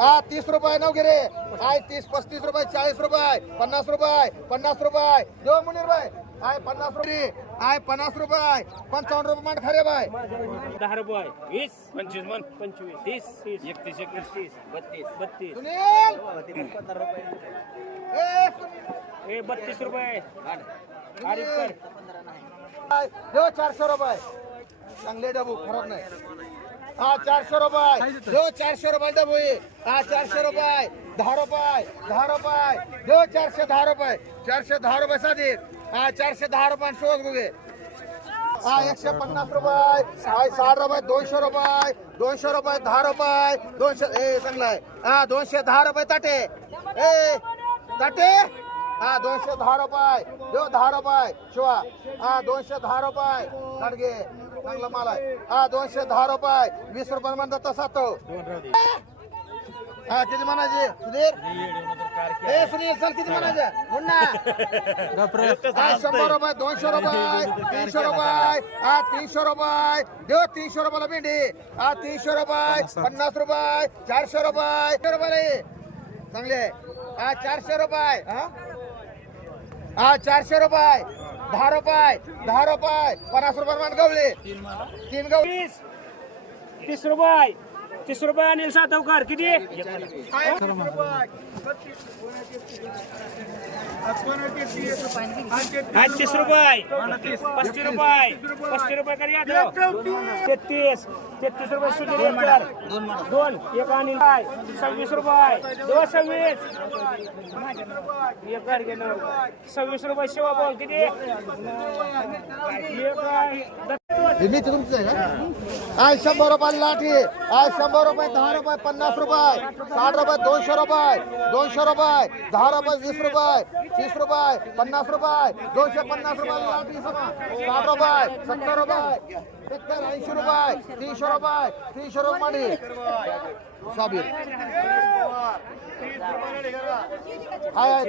30 रुपये नवगिरे आहे 30 35 रुपये 40 रुपये 50 रुपये 50 रुपये देव मुनीर भाई आहे 50 रुपये आहे 50 रुपये 55 रुपये मान खरे भाई 10 रुपये 20 25 मन 25 30 31 31 32 सुनील ए 32 रुपये आरिफ कर देव 400 रुपये चांगले डबू खराब नाही 400 रुपये देव 400 रुपये डबू 400 रुपये 10 रुपये 10 रुपये देव 410 रुपये 410 रुपये साधी 410 रुपये शोध गुगे 150 रुपये 60 रुपये 200 रुपये 200 रुपये 10 रुपये 200 चांगला आहे 210 रुपये ताटे ताटे 210 रुपये देव 10 रुपये शिवा 210 रुपये गाडगे चांगला माल आहे 210 रुपये 20 रुपये म्हणतात तसा तो किती म्हणायचे सुधीर सुनील चल किती म्हणायचे पुन्हा 100 रुपये 200 रुपये 300 रुपये 300 रुपये देव 300 रुपयाला भेंडी 300 रुपये 50 रुपये 400 रुपये चांगले 400 रुपये 400 रुपये 10 रुपये 10 रुपये 50 रुपये मान गवळे 3 गवळी 30 रुपये 30 रुपये अनिल सातवकर किती 30 रुपये 35 रुपये कर यादव 33 रुपये सुधीर दोन एक अनिल 26 रुपये 26 रुपये शिवा बोल किती मी तुमचं आहे 100 रुपये लाठी 100 रुपये 10 रुपये 50 रुपये 60 रुपये 200 रुपये 10 रुपये 20 रुपये 30 रुपये 50 रुपये 250 रुपये लाठी समा 60 रुपये 70 रुपये 80 रुपये 300 रुपये 300 रुपये माडी साबीर हाय